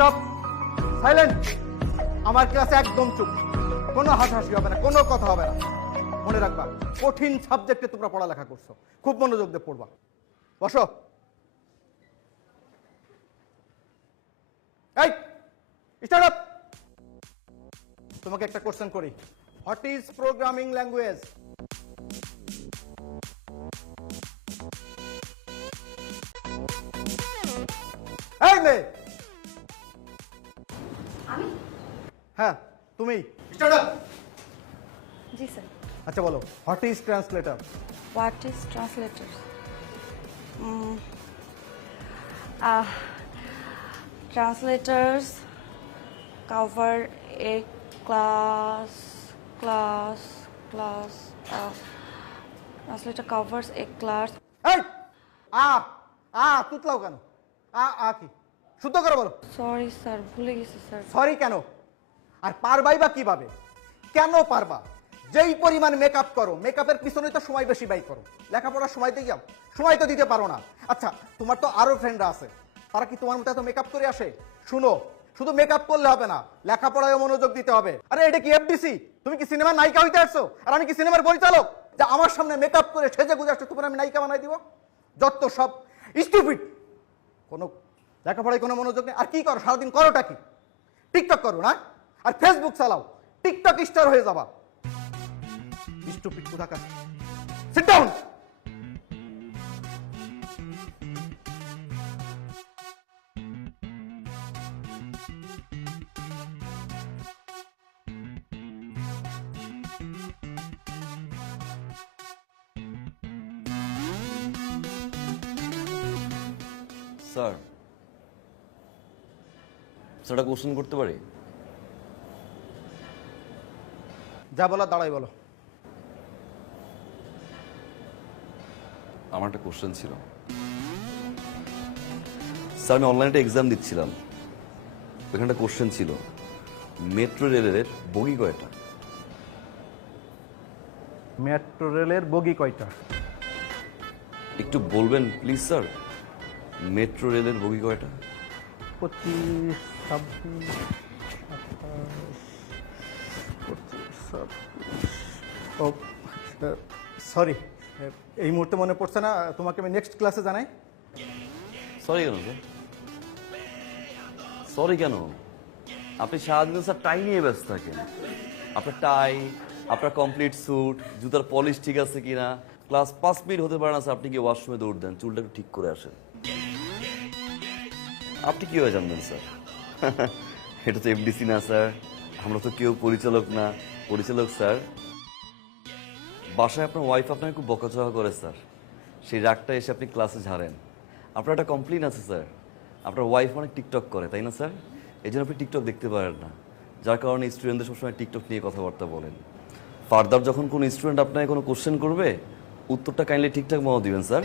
Stop, silent. আমার ক্লাসে একদম চুপ, কোনো হাসাহাসি হবে না, কোনো কথা হবে না। মনে রাখবা, কঠিন সাবজেক্টে তোমরা পড়ালেখা করছো, খুব মনোযোগ দিয়ে পড়বা। বসো। এই স্টার্ট আপ। তোমাকে একটা কোশ্চেন করি, হোয়াট ইজ প্রোগ্রামিং ল্যাঙ্গুয়েজ? এই মেয়ে। আমি? হ্যাঁ তুমি। Start up. জি স্যার। আচ্ছা বলো, what is translator? What is translators? Translators cover a class. Translator covers a class. এই আ তুতলাও কেন? কি শুদ্ধ করে বলো। Sorry স্যার, ভুলে গেছি স্যার। সরি কেন? আর পারবাই বা কিভাবে? কেন পারবা? যেই পরিমাণ মেকআপ করো, মেকআপের পিছনে তো সময় বেশি ব্যয় করো, লেখাপড়ার সময় দিয়ে যাও, সময় তো দিতে পারো না। আচ্ছা তোমার তো আরো ফ্রেন্ডরা আছে, তারা কি তোমার মতো এত মেকআপ করে আসে? শুনো, শুধু মেকআপ করলে হবে না, লেখাপড়ায় মনোযোগ দিতে হবে। আরে এটা কি এফডিসি? তুমি কি সিনেমার নায়িকা হইতে আসছো? আর আমি কি সিনেমার পরিচালক যে আমার সামনে মেকআপ করে সেজে গুজে আসছো তোমার আমি নায়িকা বানাই দিব? যত সব স্টুপিড, কোনো লেখাপড়ায় কোনো মনোযোগ নেই। আর কি করো সারাদিন? করোটা কি? টিকটক করো না? আর ফেসবুক চালাও, টিকটক স্টার হয়ে যাবা। স্টুপিড কোথাকার। Sit down. স্যার, স্যারটা কোশ্চেন করতে পারি? যা বলা দাঁড়াই বলো। আমার একটা কোশ্চেন ছিল স্যার। আমি অনলাইনে একটা এক্সাম দিচ্ছিলাম, ওইখানে একটা কোশ্চেন ছিল, মেট্রো রেলের বগি কয়টা? মেট্রো রেলের বগি কয়টা? একটু বলবেন প্লিজ স্যার, মেট্রো রেলের বগি কয়টা? 25, 26, 27, 28। ও সরি, এই মুহূর্তে মনে পড়ছে না, তোমাকে আমি নেক্সট ক্লাসে জানাই। সরি কেন স্যার? সরি কেন? আপনি সারাদিন স্যার টাই নিয়ে ব্যস্ত থাকেন। আপনার টাই, আপনার কমপ্লিট স্যুট, জুতার পলিশ ঠিক আছে কিনা, ক্লাস 5 মিনিট হতে পারে না স্যার, আপনি কি ওয়াশরুমে দৌড় দেন, চুলটা একটু ঠিক করে আসেন। আপনি কি হয়ে জানবেন স্যার? এটা তো এফডিসি না স্যার, আমরা তো কেউ পরিচালক না। পরিচালক স্যার, বাসায় আপনার ওয়াইফ আপনাকে খুব বকাঝকা করে স্যার, সেই রাগটা এসে আপনি ক্লাসে ঝাড়েন। আপনার একটা কমপ্লেন আছে স্যার, আপনার ওয়াইফ অনেক টিকটক করে, তাই না স্যার? এই জন্য আপনি টিকটক দেখতে পারেন না, যার কারণে স্টুডেন্টদের সবসময় টিকটক নিয়ে কথাবার্তা বলেন। ফার্দার যখন কোনো স্টুডেন্ট আপনাকে কোনো কোশ্চেন করবে, উত্তরটা কাইন্ডলি ঠিকঠাক মতো দিবেন স্যার।